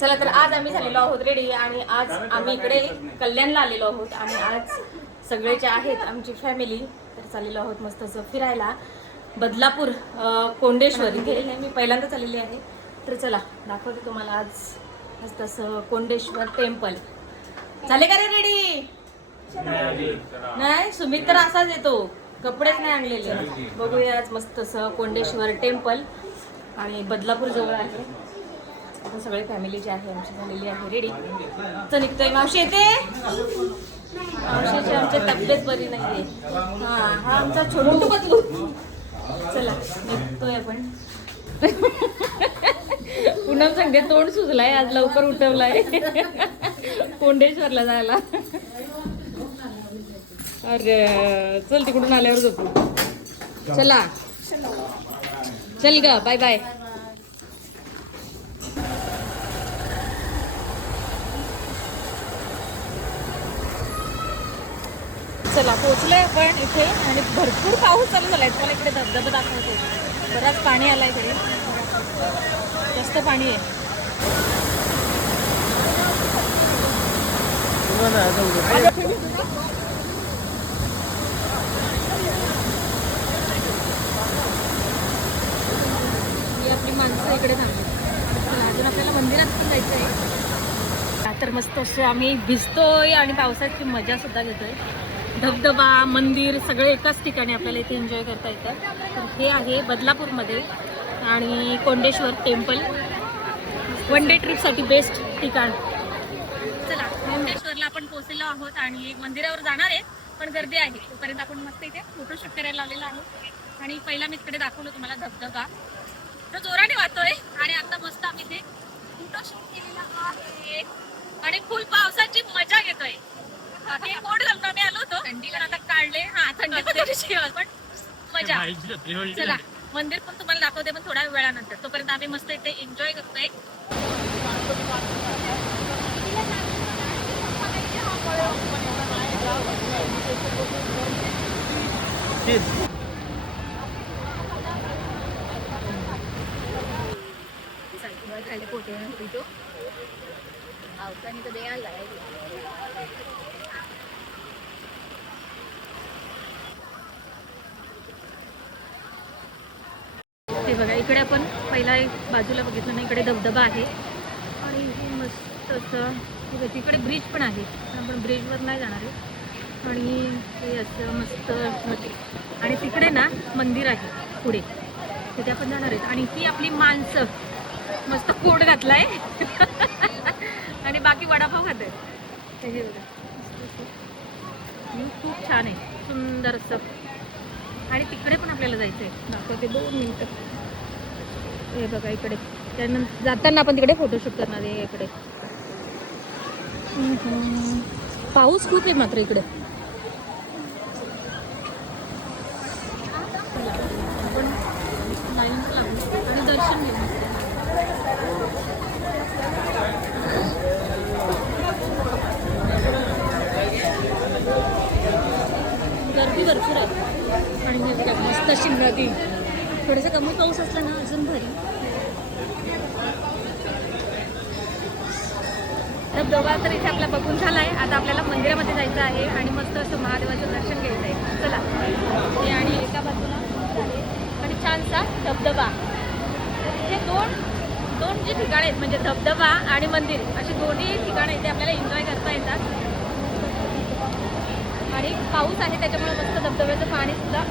चला तर आज आम्ही झालेलो आहोत रेडी आणि आज आम्ही इकडे कल्याणला आलेलो आहोत आणि आज सगळे जे आहेत आमची फॅमिली तर चाललेलो आहोत मस्त असं फिरायला बदलापूर कोंडेश्वर इथे मी पहिल्यांदाच आलेली आहे. तर चला दाखवते तुम्हाला आज मस्त असं कोंडेश्वर टेम्पल. झाले का रे रेडी? नाही सुमित तर असाच येतो, कपडेच नाही आणलेले. बघूया आज मस्त असं कोंडेश्वर टेम्पल आणि बदलापूर जवळ आहे. आता सगळे फॅमिली जी आहे आमची झालेली आहे रेडी. तर निघतोय. मावशी येते? मावशीची आमची तब्येत बरी नाहीये. हा आमचा छोटू बदलू. चला निघतोय आपण. पूनम सांगते तोंड सुजलाय, आज लवकर उठवलाय कोंडेश्वरला जायला. अरे चल तिकडून आल्यावर झोपू. चला चल ग, बाय बाय. चला पोहोचलोय आपण इथे आणि भरपूर पाऊस चालू झालाय. तुम्हाला इकडे धबधबा दाखवतो. बराच पाणी आलाय इकडे, जास्त पाणी आहे. ही आपली माणसं इकडे थांबली. अजून आपल्याला मंदिरात पण जायचं आहे. तर मस्त असे आम्ही भिजतोय आणि पावसाची मजा सुद्धा घेतोय. धबधबा मंदिर सगळे एकाच ठिकाणी आपल्याला इथे एन्जॉय करता येतं. तर हे आहे बदलापूरमध्ये आणि कोंडेश्वर टेम्पल वन डे ट्रिपसाठी बेस्ट ठिकाण. चला कोंडेश्वरला आपण पोहोचलेलो आहोत आणि मंदिरावर जाणार आहे पण गर्दी आहे. तोपर्यंत आपण मस्त इथे फोटोशूट करायला लावलेला आहे. आणि पहिला मी तिकडे दाखवलं तुम्हाला धबधबा, तो जोराने वाहतोय आणि आता मस्त आम्ही इथे फोटोशूट केलेला आहे आणि फुल पावसाची मजा घेतोय. हे बोर्ड घालून आम्ही आलो होतो थंडीला, आता काढले. हा थंडी पण मजा. चला मंदिर पण तुम्हाला दाखवते पण थोड्या वेळानंतर. तोपर्यंत आम्ही मस्त इथे एन्जॉय करतोय. हे बघा इकडे आपण पहिला एक बाजूला बघितलं ना, इकडे धबधबा आहे आणि हे मस्त असं तिकडे ब्रिज पण आहे. आपण ब्रिजवर नाही जाणार आहे. आणि हे असं मस्त नदी आणि तिकडे ना मंदिर आहे पुढे, तिथे आपण जाणार आहेत. आणि ही आपली माणसं मस्त कोट घातलाय आणि बाकी वडापाव खात आहेत. हे बघा खूप छान आहे, सुंदर असं. आणि तिकडे पण आपल्याला जायचं आहे, दाखवते 2 मिनिटं. हे बघा इकडे त्यानंतर जाताना आपण तिकडे फोटोशूट करणार आहे. इकडे पाऊस खूप आहे मात्र इकडे. आपण लाईनला लागलो आणि दर्शन घेऊ. गर्दी भरपूर आहे आणि मस्त अशी नदी. थोडासा कमी पाऊस असला ना अजून भारी. धबधबा तर इथे आपला बघून झाला आहे. आता आपल्याला मंदिरामध्ये जायचं आहे आणि मस्त असं महादेवाचं दर्शन घ्यायचं आहे. चला हे आणि एका बाजूला आणि छानसा धबधबा. हे दोन जी ठिकाणं आहेत म्हणजे धबधबा आणि मंदिर अशी दोन्ही ठिकाणं इथे आपल्याला एन्जॉय करता येतात. आणि पाऊस आहे त्याच्यामुळे मस्त धबधब्याचं पाणी सुद्धा